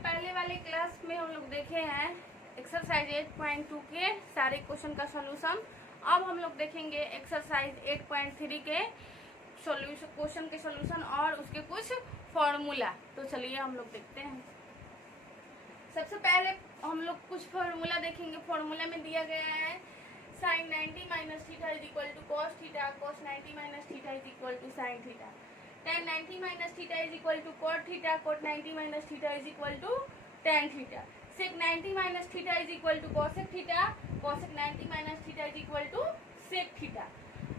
पहले वाले क्लास में हम लोग देखे हैं एक्सरसाइज 8.2 के सारे क्वेश्चन का सॉल्यूशन। अब हम लोग देखेंगे एक्सरसाइज 8.3 के क्वेश्चन के सॉल्यूशन और उसके कुछ फॉर्मूला। तो चलिए हम लोग देखते हैं। सबसे पहले हम लोग कुछ फॉर्मूला देखेंगे। फॉर्मूला में दिया गया है sin 90 minus theta is equal to cos theta, cos 90 minus theta is equal to sine theta, tan 90 minus theta is equal to cot theta, cot 90 minus theta is equal to tan theta, sec 90 minus theta is equal to cosec theta, cosec 90 minus theta is equal to sec theta.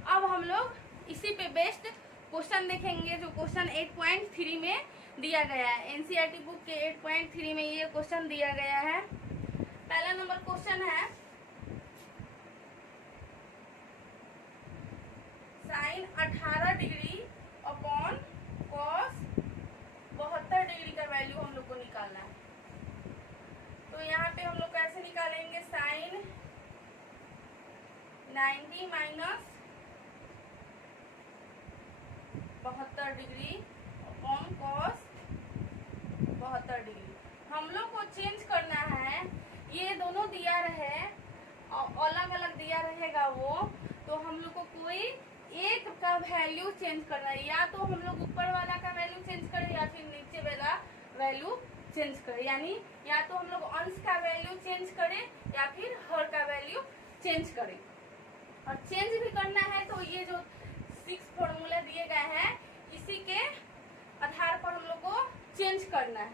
अब हम लोग इसी पे based question देखेंगे जो question 8.3 में दिया गया है। एनसीईआरटी बुक के 8.3 में ये क्वेश्चन दिया गया है। पहला नंबर क्वेश्चन है sine 18 degree upon cos 72 degree का वैल्यू हम लोग को निकालना है। तो यहाँ पे हम लोग कैसे निकालेंगे? Sine 90 minus 72 degree upon cos 72 degree. हम लोग को चेंज करना है, ये दोनों दिया रहे और अलग अलग दिया रहेगा वो, तो हम लोग को कोई एक का वैल्यू चेंज करना है। या तो हम लोग ऊपर वाला का वैल्यू चेंज करें या फिर नीचे वाला वैल्यू चेंज करें। यानी या तो हम लोग अंश का वैल्यू चेंज करें या फिर हर का वैल्यू चेंज करें। और चेंज भी करना है तो ये जो 6 फॉर्मूला दिए गए हैं इसी के आधार पर हम लोग को चेंज करना है।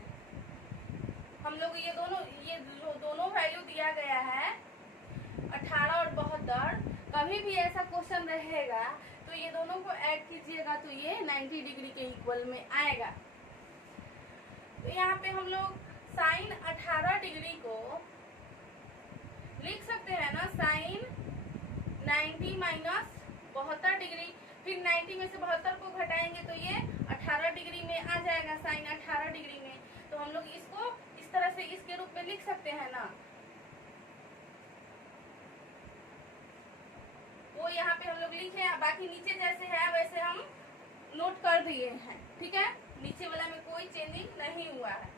हम लोग ये जो दोनों वैल्यू दिया गया है 18 और 72, कभी भी ऐसा क्वेश्चन रहेगा तो ये दोनों को ऐड कीजिएगा तो ये 90 डिग्री के इक्वल में आएगा। तो यहाँ पे हम लोग साइन 18 डिग्री को लिख सकते हैं ना, साइन 90 माइनस 72 डिग्री, फिर 90 में से 72 को घटाएंगे तो ये 18 डिग्री में आ जाएगा, साइन 18 डिग्री में। तो हम लोग इसको इस तरह से इसके रूप में लिख सकते हैं ना। वो यहाँ पे हम लोग लिखे हैं, बाकी नीचे जैसे है वैसे हम नोट कर दिए हैं। ठीक है, नीचे वाला में कोई चेंजिंग नहीं हुआ है।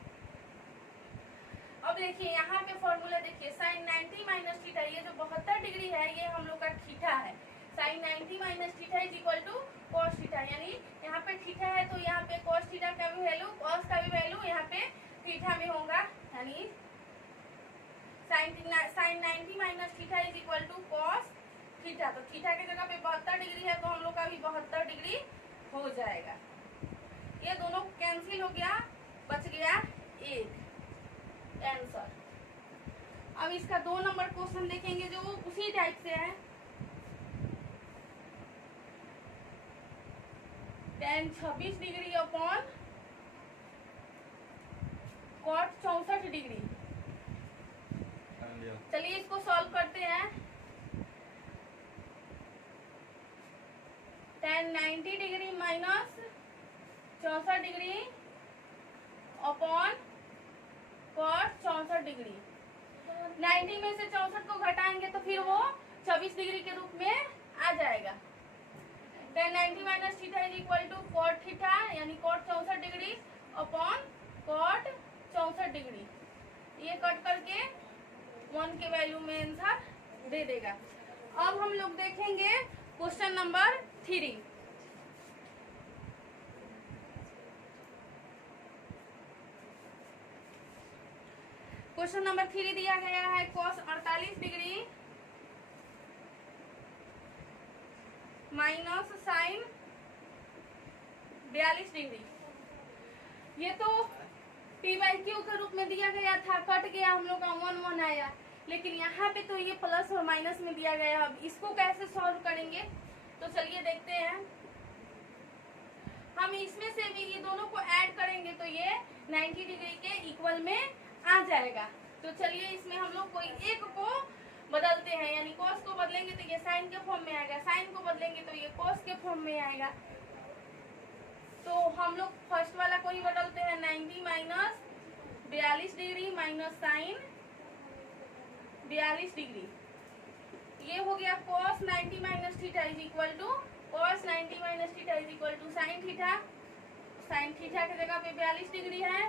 अब देखिए यहाँ पे फॉर्मूला देखिए, साइन 90 माइनस थीटा, ये जो 72 डिग्री है ये हम लोग का थीटा है। Sine 90 minus theta is equal to cos theta, यानी यहाँ पे थीटा है तो यहाँ पे कॉस थीटा का भी वैल्यू, कॉस का भी वैल्यू यहाँ पे थीटा में होगा। यानी sine 90 minus theta is equal to cos theta. तो थीटा की जगह पे 72 डिग्री है तो हम लोग का भी 72 डिग्री हो जाएगा। ये दोनों कैंसिल हो गया, बच गया एक आंसर। अब इसका 2 नंबर क्वेश्चन देखेंगे जो उसी टाइप से है। tan 26 degree upon cot 64 degree. चलिए इसको सॉल्व करते हैं। tan 90 degree minus 64 degree upon cos 64 degree. 90 में से 64 को घटाएंगे तो फिर वो 26 डिग्री के रूप में आ जाएगा। tan 90 minus theta is equal to cot theta, यानी cot 64 degree upon cot 64 degree. ये कट करके 1 के वैल्यू में आंसर दे देगा। अब हम लोग देखेंगे क्वेश्चन नंबर 3। क्वेश्चन नंबर 3 दिया गया है cos 48 degree minus sine 42 degree. ये तो p/q के रूप में दिया गया था, कट गया हम लोग का 1 आया, लेकिन यहाँ पे तो ये प्लस और माइनस में दिया गया है। अब इसको कैसे सॉल्व करेंगे तो चलिए देखते हैं। हम इसमें से भी ये दोनों को ऐड करेंगे तो ये 90 डिग्री के इक्वल में आ जाएगा। तो चलिए इसमें हम लोग कोई एक को बदलते हैं, यानी कॉस को बदलेंगे तो ये साइन के फॉर्म में आएगा, साइन को बदलेंगे तो ये कॉस के फॉर्म में आएगा। तो हम लोग फर्स्ट वाला को ही बदलते हैं, 90 minus 42 degree minus sine 42 degree. ये हो गया cos 90 minus theta is equal to cos 90 minus theta is equal to sine theta. Sine theta की जगह पे 42 डिग्री है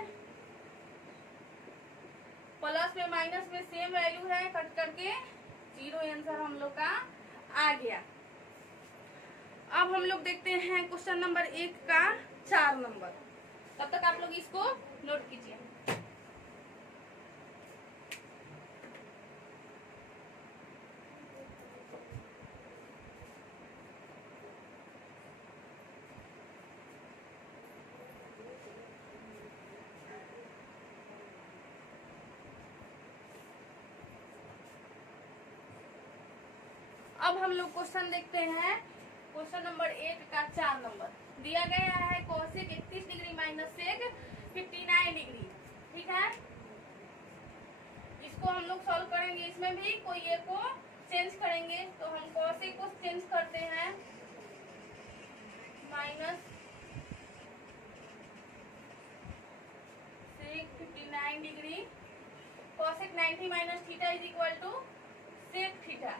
प्लस में माइनस में सेम वैल्यू है, कट करके 0 आंसर हम लोग का आ गया। अब हम लोग देखते हैं क्वेश्चन नंबर 1 का 4 नंबर। तब तक आप लोग इसको नोट कीजिए। अब हम लोग क्वेश्चन देखते हैं क्वेश्चन नंबर 1 का 4 नंबर। दिया गया है cosec 31 degree minus sec 59 degree. ठीक है, इसको हम लोग सॉल्व करेंगे। इसमें भी कोई एक को चेंज करेंगे, तो हम कोसेक को चेंज करते हैं minus sec 59 degree. Cosec 90 minus theta is equal to sec theta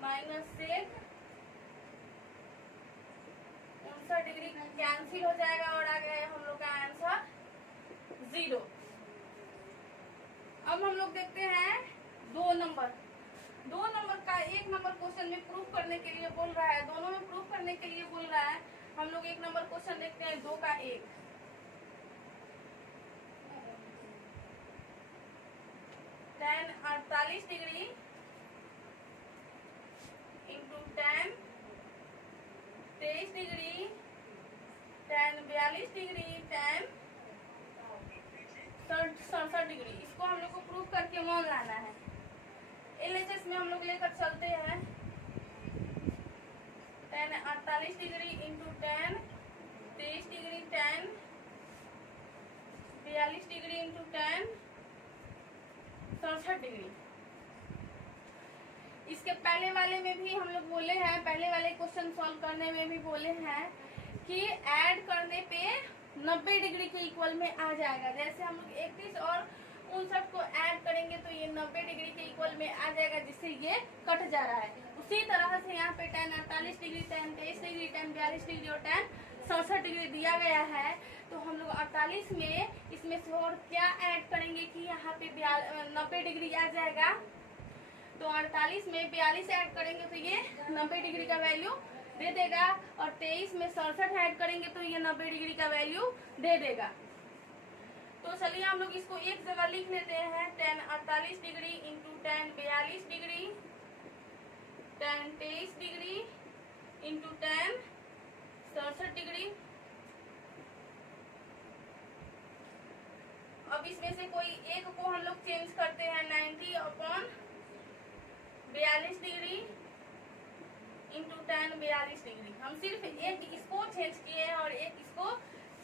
minus sec 59 degree cancel हो जाएगा और आ गया हम लोग का आंसर 0। अब हम लोग देखते हैं 2 नंबर। 2 नंबर का 1 नंबर क्वेश्चन में प्रूफ करने के लिए बोल रहा है, दोनों में प्रूफ करने के लिए बोल रहा है। हम लोग 1 नंबर क्वेश्चन देखते हैं 2 का 1। tan 48 degree into tan 23 degree tan 42 degree tan 67 degree. इसको हम लोग को प्रूफ करके मान लाना है। LHS में हम लोग लेकर चलते हैं tan 48 degree into tan 23 degree tan 42 degree into tan 67 degree. इसके पहले वाले में भी हम लोग बोले हैं, पहले वाले क्वेश्चन सॉल्व करने में भी बोले हैं कि ऐड करने पे 90 डिग्री के इक्वल में आ जाएगा। जैसे हम लोग 31 और 59 को ऐड करेंगे तो ये 90 डिग्री के इक्वल में आ जाएगा, जिससे ये कट जा रहा है। उसी तरह से यहाँ पे tan 48 degree tan 23 degree tan 42 degree और tan 67 डिग्री दिया गया है। तो हम लोग 48 में इसमें से और क्या ऐड करेंगे कि यहाँ पे 90 डिग्री आ जाएगा। तो 48 में 42 ऐड करेंगे तो ये 90 डिग्री का वैल्यू दे देगा, और 23 में 67 ऐड करेंगे तो ये 90 डिग्री का वैल्यू दे देगा। तो चलिए हम लोग इसको एक जगह लिख लेते हैं। tan 48 degree into tan 42 degree tan 23 degree into tan 67 degree. अब इसमें से कोई एक को हम लोग चेंज करते हैं 90 upon 42 degree into tan 42 degree. हम सिर्फ एक इसको चेंज किए हैं और एक इसको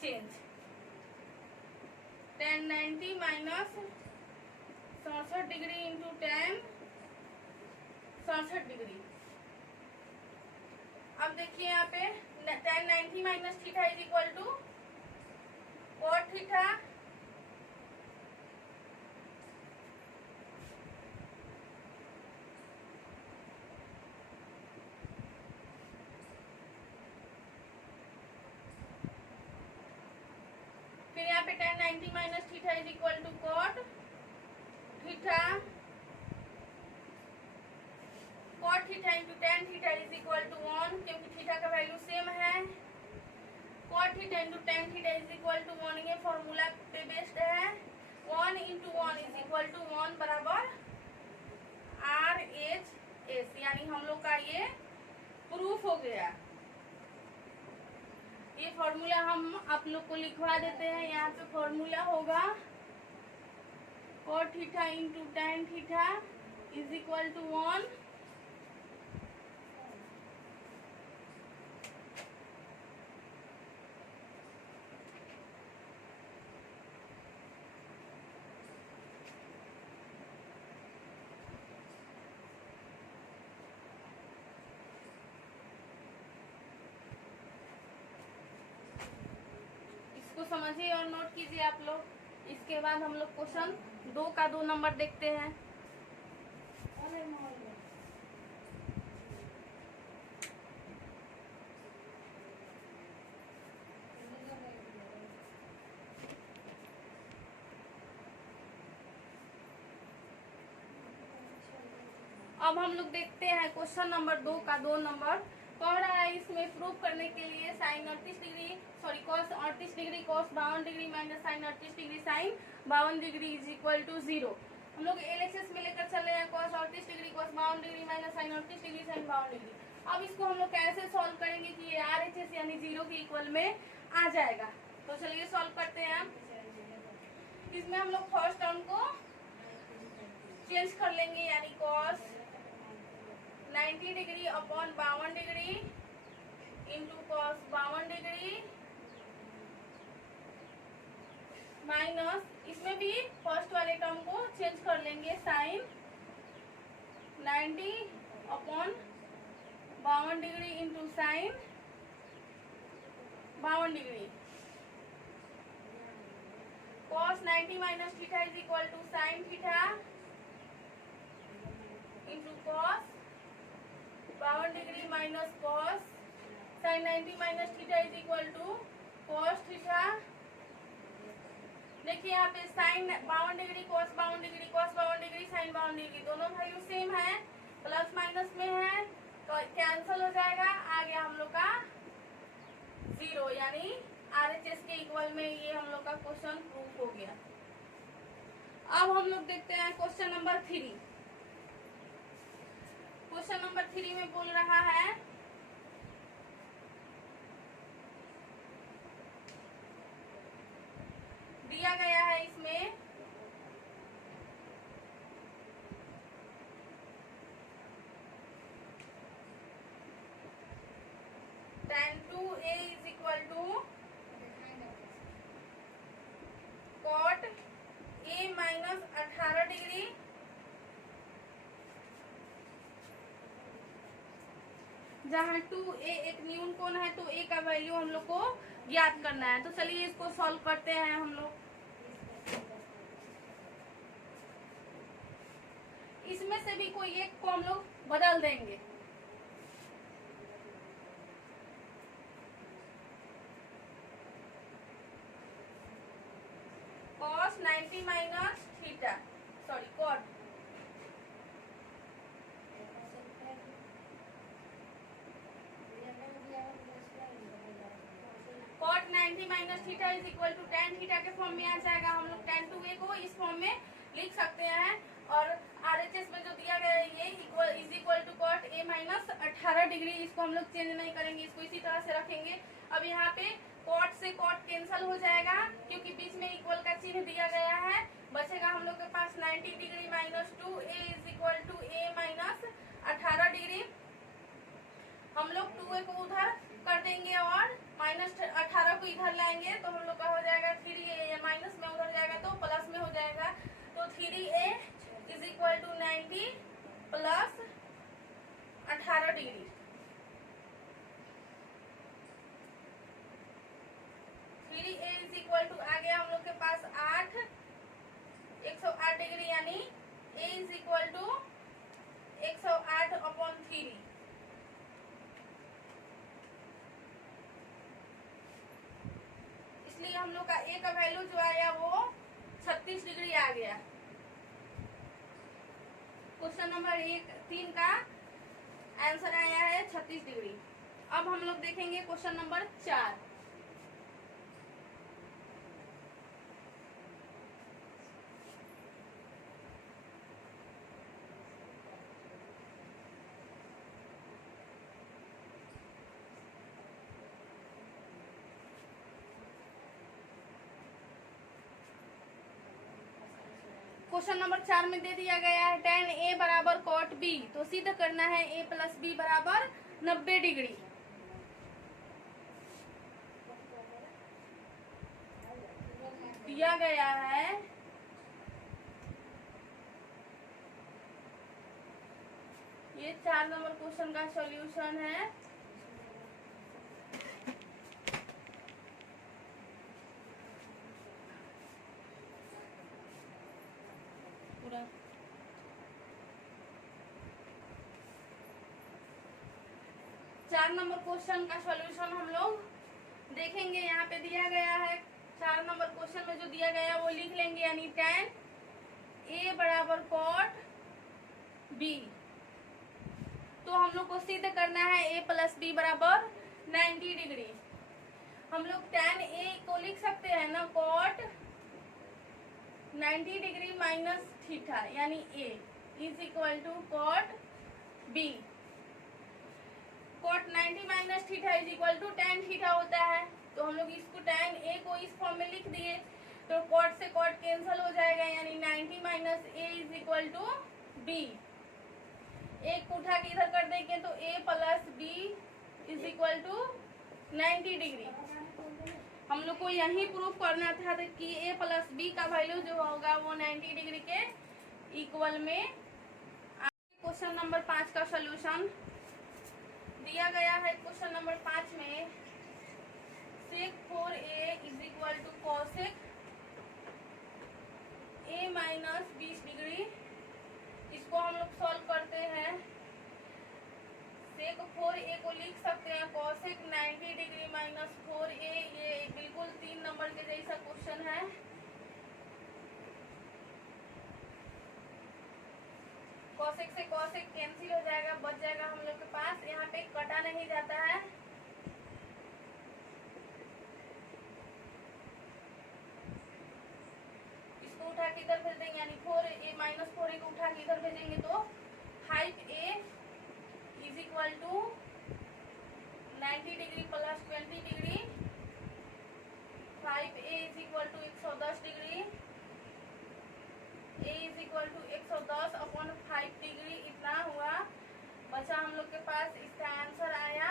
change. tan 90 minus 67 degree into tan 67 degree. अब देखिए यहाँ पे tan 90 minus theta is equal to cot theta tan 90 minus theta is equal to cot theta into tan theta is equal to 1, क्योंकि थीटा का वैल्यू सेम है। cot theta into tan theta is equal to 1, ये formula पे based है। 1 into 1 is equal to 1 बराबर RHS, यानी हम लोग का ये प्रूफ हो गया। ये फॉर्मूला हम आप लोग को लिखवा देते हैं। यहाँ पे फॉर्मूला होगा cot theta into tan theta is equal to 1 समझिए और नोट कीजिए आप लोग। इसके बाद हम लोग क्वेश्चन 2 का 2 नंबर देखते हैं। अब हम लोग देखते हैं क्वेश्चन नंबर 2 का 2 नंबर कह रहा है इसमें प्रूव करने के लिए sine 38 degree cos 38 degree cos 52 degree minus sine 38 degree sine 52 degree is equal to 0। हम लोग एलएचएस में लेकर चल रहे हैं cos 38 degree cos 52 degree minus sine 38 degree sine 52 degree. अब इसको हम लोग कैसे सॉल्व करेंगे कि ये आरएचएस यानी 0 के इक्वल में आ जाएगा। तो चलिए सॉल्व करते हैं। इसमें हम लोग फर्स्ट टर्म को चेंज कर लेंगे यानी cos 90 degree upon 52 degree into cos 52 degree minus इसमें भी फर्स्ट वाले टर्म को चेंज कर लेंगे sine 90 upon 52 degree into sine 52 degree cos 90 minus theta is equal to sine theta into cos 52 degree minus cos sine 90 minus theta is equal to cos theta. देखिए यहाँ पे sine 52 degree cos 52 degree cos 52 degree sine 52 degree दोनों value same है, plus minus में है तो cancel हो जाएगा। आ गया हम लोग का 0 यानी आरएचएस के इक्वल में ये हम लोग का क्वेश्चन प्रूफ हो गया। अब हम लोग देखते हैं क्वेश्चन नंबर 3। क्वेश्चन नंबर 3 में बोल रहा है दिया गया है इसमें tan 2a is equal to cot a minus 18 degree जहाँ 2a एक न्यून कोण है तो a का वैल्यू हम लोग को ज्ञात करना है। तो चलिए इसको सॉल्व करते हैं हम लोग। इसमें से भी कोई एक को हम लोग बदल देंगे। cos 90 minus theta sorry cot cot 90 minus theta is equal to tan theta के फॉर्म में आ जाएगा। हम लोग tan 2a को इस फॉर्म में लिख सकते हैं और आरएचएस में जो दिया गया है ये is equal to cot a minus 18 degree. इसको हम लोग चेंज नहीं करेंगे, इसको इसी तरह से रखेंगे। अब यहाँ पे cot से cot कैंसल हो जाएगा क्योंकि बीच में इक्वल का चिन्ह दिया गया है। बचेगा हम लोग के पास 90 degree minus 2a is equal to a minus 18 degree. हम लोग 2a को उधर कर देंगे और माइनस 18 को इधर लाएंगे तो हम लोग का हो जाएगा 3a माइनस में उधर जाएगा तो प्लस में हो जाएगा। तो 3a is equal to 90 plus 18 डिग्री। 3a इज इक्वल टू आ गया हम लोग के पास 108 डिग्री यानी a is equal to 108 upon 3। इसलिए हम लोग का a का वैल्यू जो आया वो 36 डिग्री आ गया। क्वेश्चन नंबर 3 का आंसर आया है 36 डिग्री। अब हम लोग देखेंगे क्वेश्चन नंबर 4। क्वेश्चन नंबर 4 में दे दिया गया है tan a बराबर cot b, तो सिद्ध करना है a प्लस b बराबर 90 डिग्री। दिया गया है ये 4 नंबर क्वेश्चन का सॉल्यूशन है। पूरा 4 नंबर क्वेश्चन का सॉल्यूशन हम लोग देखेंगे। यहाँ पे दिया गया है 4 नंबर क्वेश्चन में जो दिया गया है वो लिख लेंगे यानी tan a बराबर cot b तो हम लोग को सिद्ध करना है a प्लस बी बराबर 90 डिग्री। हम लोग tan a को लिख सकते हैं ना cot 90 डिग्री माइनस थीटा यानी a is equal to cot b। cot 90 minus theta is equal to tan theta होता है, तो हम लोग इसको tan a को इस फॉर्म में लिख दिए, तो cot से cot कैंसिल हो जाएगा यानी 90 minus a is equal to b। एक को उठा के इधर कर देंगे तो a plus B is equal to 90 degree. हम लोग को यही प्रूफ करना था कि a प्लस बी का वैल्यू जो होगा वो 90 डिग्री के इक्वल में। क्वेश्चन नंबर 5 का सॉल्यूशन दिया गया है। क्वेश्चन नंबर 5 में sec 4a is equal to cosec a minus 20 degree. इसको हम लोग सॉल्व करते हैं। sec 4a को लिख सकते हैं cosec 90 डिग्री माइनस 4a। ये बिल्कुल 3 नंबर के जैसा क्वेश्चन है। cosec से cosec कैंसिल हो जाएगा, बच जाएगा हम लोग के पास, यहाँ पे कटा नहीं जाता है। इसको उठा के इधर भेज देंगे यानी 4a माइनस 4a को उठा के इधर भेजेंगे तो 5a is equal to 90 degree plus 20 degree. 5a is equal to 110 degree. a is equal to 110 upon 5 degree इतना हुआ, बचा हम लोग के पास। इसका आंसर आया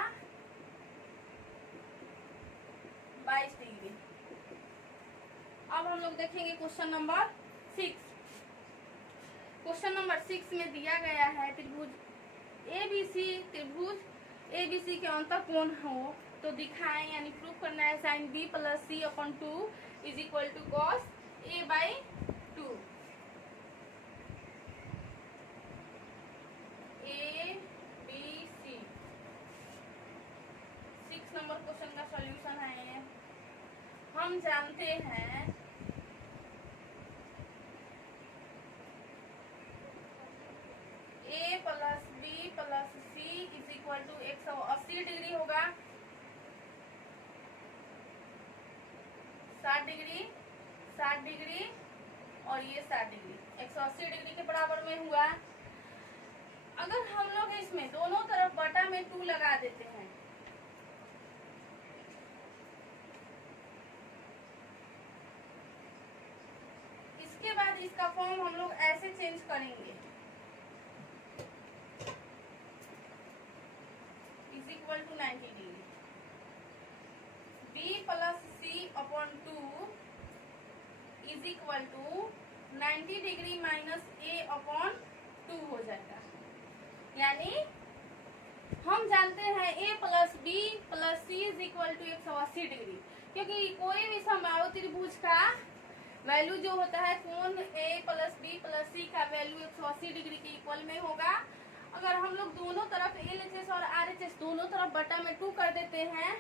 22 डिग्री। अब हम लोग देखेंगे क्वेश्चन नंबर 6। क्वेश्चन नंबर 6 में दिया गया है त्रिभुज एबीसी के अंतर कोण हो तो दिखाएं, यानी प्रूफ करना है sine B plus C upon 2 is equal to cos A by 2। A B C 6 number question का सॉल्यूशन है ये। हम जानते हैं a plus B plus C is equal to 180 degree होगा। 60 डिग्री 60 डिग्री और ये 60 डिग्री 180 डिग्री के बराबर में हुआ। अगर हम लोग इसमें दोनों तरफ बटा में 2 लगा देते हैं, इसके बाद इसका फॉर्म हम लोग ऐसे चेंज करेंगे is equal to 90 degree. b plus C upon 2 is equal to 90 degree minus a upon 2 हो जाएगा। यानी हम जानते हैं a plus B plus C is equal to 180 degree, क्योंकि कोई भी समबाहु त्रिभुज का वैल्यू जो होता है कोण a प्लस बी प्लस सी का वैल्यू 180 डिग्री के इक्वल में होगा। अगर हम लोग दोनों तरफ LHS और RHS दोनों तरफ बटा में 2 कर देते हैं,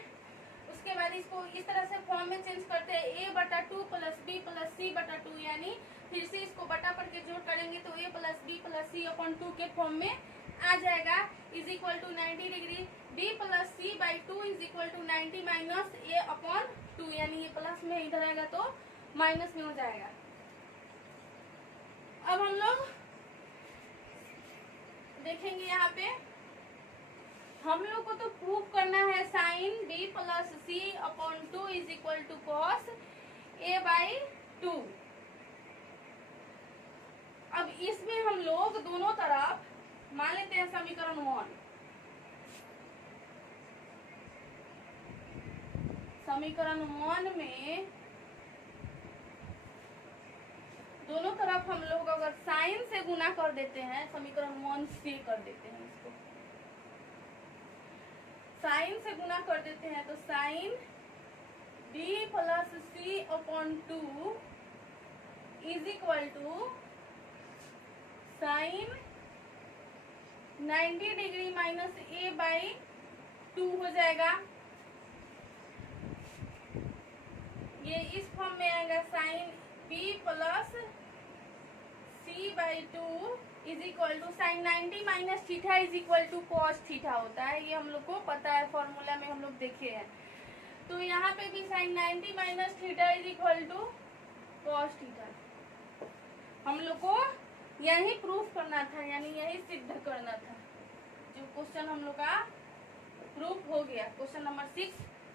उसके बाद इसको इस तरह से फॉर्म में चेंज करते हैं a बटा 2 प्लस बी प्लस सी बटा 2, यानी फिर से इसको बटा पर के जोड़ करेंगे तो a plus B plus C upon 2 के फॉर्म में आ जाएगा is equal to 90 degree. b plus C by 2 is equal to 90 minus a upon 2, यानी ये प्लस में इधर आएगा तो माइनस में हो जाएगा। अब हम लोग देखेंगे यहाँ पे हम लोग को तो प्रूफ करना है sine b plus C upon 2 is equal to cos a by 2। अब इसमें हम लोग दोनों तरफ मान लेते हैं समीकरण 1। समीकरण 1 में दोनों तरफ हम लोग अगर साइन से गुना कर देते हैं, समीकरण 1 से कर देते हैं, इसको साइन से गुना कर देते हैं तो sine b plus C upon 2 is equal to sine 90 degree minus a by 2 हो जाएगा। ये इस फॉर्म में आएगा sine b plus c/2 is equal to sine 90 minus theta is equal to cos theta होता है। ये हम लोग को पता है, फॉर्मूला में हम लोग देखे हैं। तो यहाँ पे भी sine 90 minus theta is equal to cos theta. हम लोग को यही प्रूफ करना था, यानी यही सिद्ध करना था। जो क्वेश्चन हम लोग का प्रूफ हो गया। क्वेश्चन नंबर 6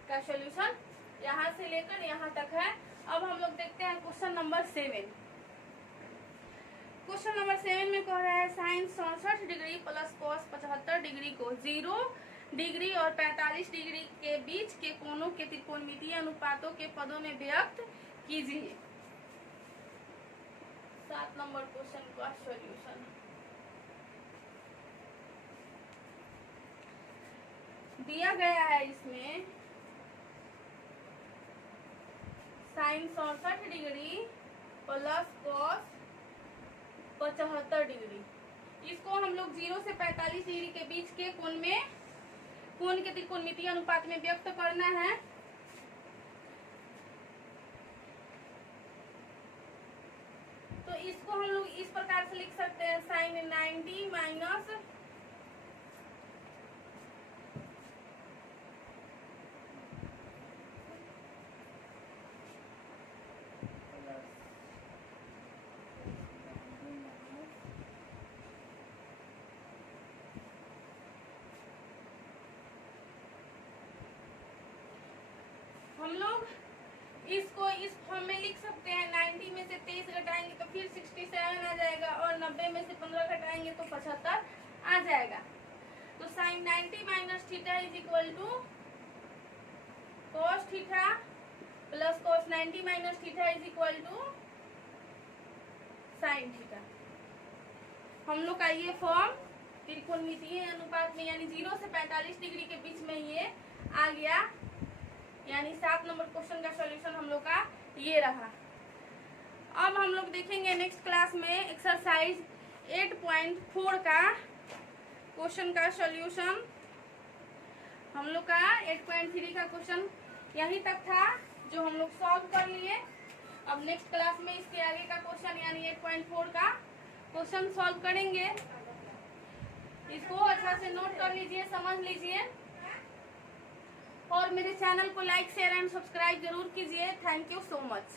का सॉल्यूशन यहाँ से लेकर यहाँ तक है। अब हम लोग देखते हैं क्वेश्चन नंबर 7। क्वेश्चन नंबर 7 में कह रहा है sine 67 degree plus cos 75 degree को 0 डिग्री और 45 डिग्री के बीच के कोणों के त्रिकोणमितीय अनुपातों के पदों में व्यक्त कीजिए। 7 नंबर क्वेश्चन का सॉल्यूशन। दिया गया है इसमें sine 67 degree plus cos 75 degree. इसको हम लोग 0 से 45 डिग्री के बीच के कोण के त्रिकोणमितीय अनुपात में व्यक्त करना है। तो इसको हम लोग इस प्रकार से लिख सकते हैं साइन 90 माइनस हम लोग इसको इस फॉर्म में लिख सकते हैं। 90 में से 23 घटाएंगे तो फिर 67 आ जाएगा और 90 में से 15 घटाएंगे तो 75 आ जाएगा। तो sine 90 minus theta is equal to cos theta plus cos 90 minus theta is equal to sine theta. हम लोग का ये फॉर्म त्रिकोणमितीय अनुपात में यानी 0 से 45 डिग्री के बीच में ये आ गया। यानी 7 नंबर क्वेश्चन का सॉल्यूशन हम लोग का ये रहा। अब हम लोग देखेंगे नेक्स्ट क्लास में एक्सरसाइज 8.4 का क्वेश्चन का सॉल्यूशन। हम लोग का 8.3 का क्वेश्चन यहीं तक था जो हम लोग सॉल्व कर लिए। अब नेक्स्ट क्लास में इसके आगे का क्वेश्चन यानी 8.4 का क्वेश्चन सॉल्व करेंगे। इसको अच्छा से नोट कर लीजिए, समझ लीजिए और मेरे चैनल को लाइक शेयर एंड सब्सक्राइब जरूर कीजिए। Thank you so much.